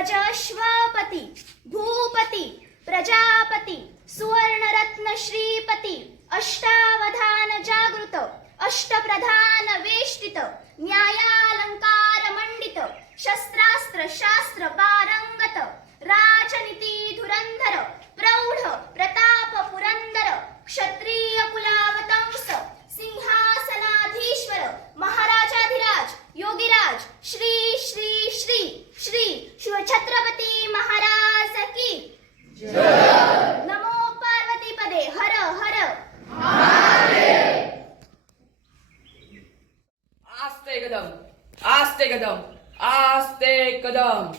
गजश्वपती भूपती प्रजापती सुवर्णरत्न श्रीपती अष्टावधान जागृत अष्टप्रधान वेष्टित न्यायालंकार मंडित शस्त्रास्त्र शास्त्र पारंग राजनीती धुरंधर प्रौढ प्रताप पुरंदर क्षत्रिय कुलावतंस सिंहासनाधीश्वर महाराजाधिराज योगीराज श्री श्री श्री श्री शिवछत्रपती महाराज की नमो पार्वती पदे हर हर आस्ते कदम आस्ते कदम आस्ते कदम.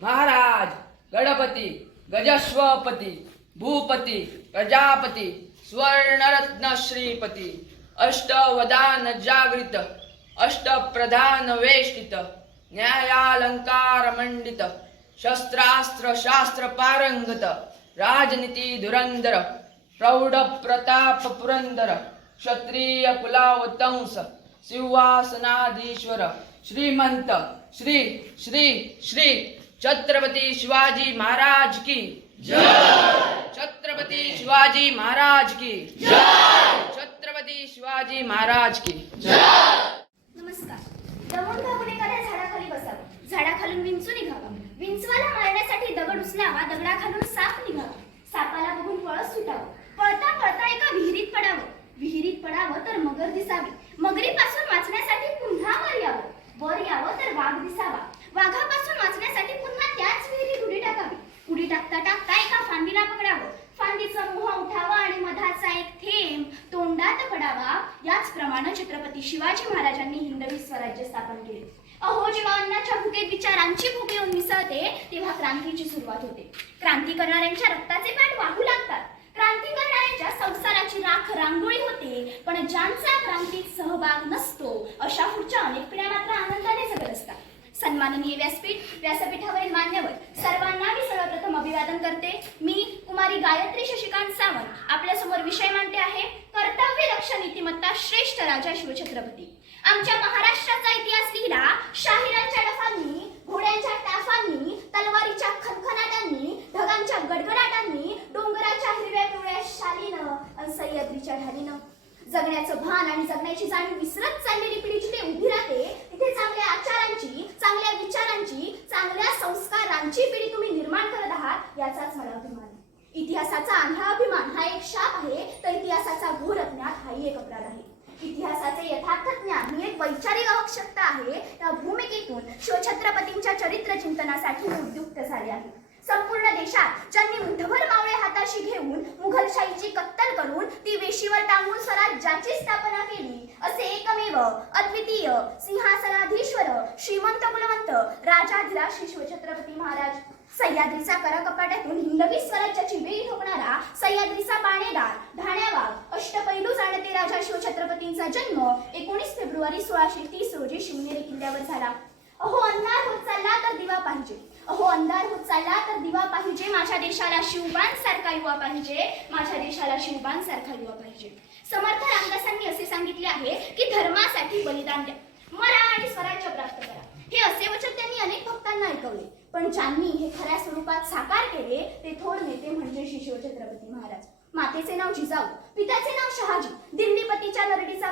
महाराज गणपती गजस्वपती भूपती प्रजापती स्वर्णरत्न श्रीपती अष्टवदान जागृत अष्टप्रधान वेष्टित न्यायालंकार मंडित शस्त्रास्त्र शास्त्र पारंगत राजनीती धुरंधर प्रौढ प्रताप पुरंदर क्षत्रिय कुलावतंस सिंहासनाधीश्वर श्रीमंत श्री श्री श्री छत्रपती शिवाजी महाराज की छत्रपती शिवाजी महाराज की छत्रपती शिवाजी महाराज की नमस्कार. दमून घाबून एखाद्या झाडाखाली बसावं. झाडाखालून विंचू निघावा. विंचवाला मारण्यासाठी दगड उचलावा दगडाखालून साप निघावा. सापाला बघून पळस सुटावं. पळता पळता एका विहिरीत पडावं. विहिरीत पडावं तर मगर दिसावी. मगरीपासून वाचण्यासाठी पुन्हा वर यावं. वर यावं तर वाघ दिसावा. वाघापासून वाचण्यासाठी पुन्हा त्याच विहिरीत उडी टाकावी. उडी टाकता टाकता एका फांदीला पकडावं. फांदीचा मोह उठावा आणि मधाचा एक थेंब तोंडात पडावा. याचप्रमाणे छत्रपती शिवाजी महाराजांनी हिंदवी स्वराज्य स्थापन केले. अहो जेव्हा अन्नाच्या भुकेत विचारांची भूक येऊन मिसळते तेव्हा क्रांतीची सुरुवात होते. क्रांती करणाऱ्यांच्या रक्ताचे पाठ वाहू लागतात क्रांती करणाऱ्यांच्या संसाराची राख पण ज्यांचा क्रांतीत सहभाग नसतो अशा पुढच्या अनेक पिढ्या मात्र आनंदाने जगत असतात. सन्माननीय व्यासपीठ व्यासपीठावरील मान्यवर सर्वांना मी सर्वप्रथम अभिवादन करते. मी कुमारी गायत्री शशिकांत सावंत आपल्यासमोर विषय मांडते आहे कर्तव्य लक्ष नीतिमत्ता श्रेष्ठ राजा शिवछत्रपती. आमच्या महाराष्ट्राचा इतिहास जगण्याचं भान आणि जगण्याची जाणीव विसरत चाललेली पिढी जिथे उभी राहते तिथे चांगल्या आचारांची चांगल्या विचारांची चांगल्या संस्कारांची पिढी तुम्ही निर्माण करत आहात याचाच मला अभिमान आहे. इतिहासाचा आंधळा अभिमान हा एक शाप आहे तर इतिहासाचा घोर अज्ञात हाही एक अपराध आहे इतिहासाचे यथार्थ ज्ञान ही एक वैचारिक आवश्यकता आहे त्या भूमिकेतून शिवछत्रपतींच्या चरित्र चिंतनासाठी उद्युक्त झाले आहे संपूर्ण देशात ज्यांनी मुठभर मावळ हाताशी घेऊन मुघलशाहीची कत्तल करून ती वेशीवर टांगून स्वराज्याची स्थापना केली असे एकमेव अद्वितीय सिंहासनाधीश्वर श्रीमंत कुलवंत राजाधिराज श्री शिवछत्रपती महाराज. सह्याद्रीचा करकपाटातून हिंदवी स्वराज्याची वेळ ठोकणारा सह्याद्रीचा बाणेदार धाण्यावाग अष्टपैलू जाणते राजा शिवछत्रपतींचा जन्म एकोणीस फेब्रुवारी सोळाशे तीस रोजी शिवनेरी किल्ल्यावर झाला अहो अंधार होत चालला तर दिवा पाहिजे अहो अंधार होत चालला तर दिवा पाहिजे माझ्या देशाला शिवबान सारखा युवा पाहिजे. माझ्या देशाला शिवबान सारखा युवा पाहिजे. समर्थ रामदासांनी असे सांगितले आहे की धर्मासाठी बलिदान द्या. मरा आणि स्वराज्य प्राप्त करा. हे असे वचन त्यांनी अनेक भक्तांना ऐकवले. पण ज्यांनी हे खऱ्या स्वरूपात साकार केले ते थोर नेते म्हणजे श्री शिवछत्रपती महाराज. मातेचे नाव जिजाऊ पित्याचे नाव शहाजी दिल्लीपतीच्या नरडीचा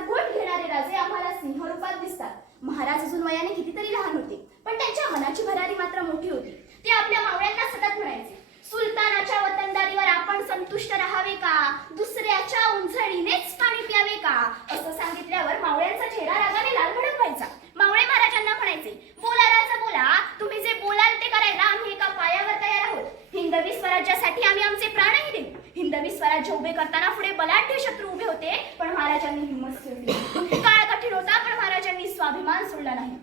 राहावे का? दुसऱ्याच्या उंचळीनेच पाणी प्यावे का? असं सांगितल्यावर मावळ्यांचा चेहरा रागाने लाल भडक व्हायचा. मावळे महाराजांना म्हणायचे बोला राजा बोला. तुम्ही जे बोलाल ते करायला आम्ही एका पायावर तयार आहोत. हिंदवी स्वराज्यासाठी आम्ही आमचे प्राणही देऊ. हिंदवी स्वराज्य उभे करताना पुढे बलाढ्य शत्रू उभे होते पण महाराजांनी हिंमत सोडली काळ कठीण होता पण महाराजांनी स्वाभिमान सोडला नाही.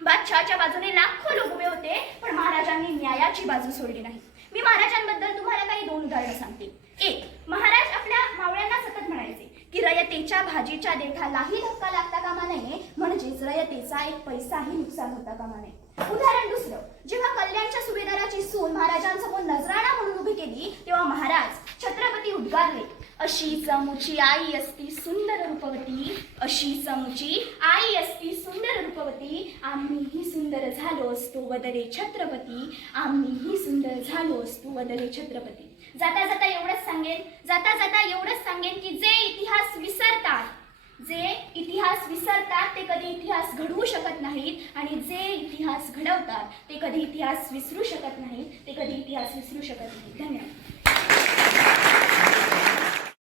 बादशहाच्या बाजूने लाखो लोक उभे होते पण महाराजांनी न्यायाची बाजू सोडली नाही. मी महाराजांबद्दल तुम्हाला काही दोन उदाहरणं सांगते. एक महाराज आपल्या मावळ्यांना सतत म्हणायचे की रयतेच्या भाजीच्या देठालाही धक्का लागता कामा नये म्हणजेच रयतेचा एक पैसाही नुकसान होता कामा नये. उदाहरण दुसरं जेव्हा कल्याणच्या सुभेदाराची सून महाराजांसमोर नजराणा म्हणून उभी केली तेव्हा महाराज छत्रपती उद्गारले अशी चमुची आई असती सुंदर रूपवती अशी चमुची आई असती सुंदर रूपवती आम्हीही सुंदर झालो झालो असतो वदले छत्रपती आम्हीही सुंदर झालो असतो वदले छत्रपती. जाता जाता एवढंच सांगेन जाता जाता एवढंच सांगेन की जे इतिहास विसरतात जे इतिहास विसरतात ते कधी इतिहास घडवू शकत नाहीत आणि जे इतिहास घडवतात ते कधी इतिहास विसरू शकत नाहीत ते कधी इतिहास विसरू शकत नाहीत. धन्यवाद.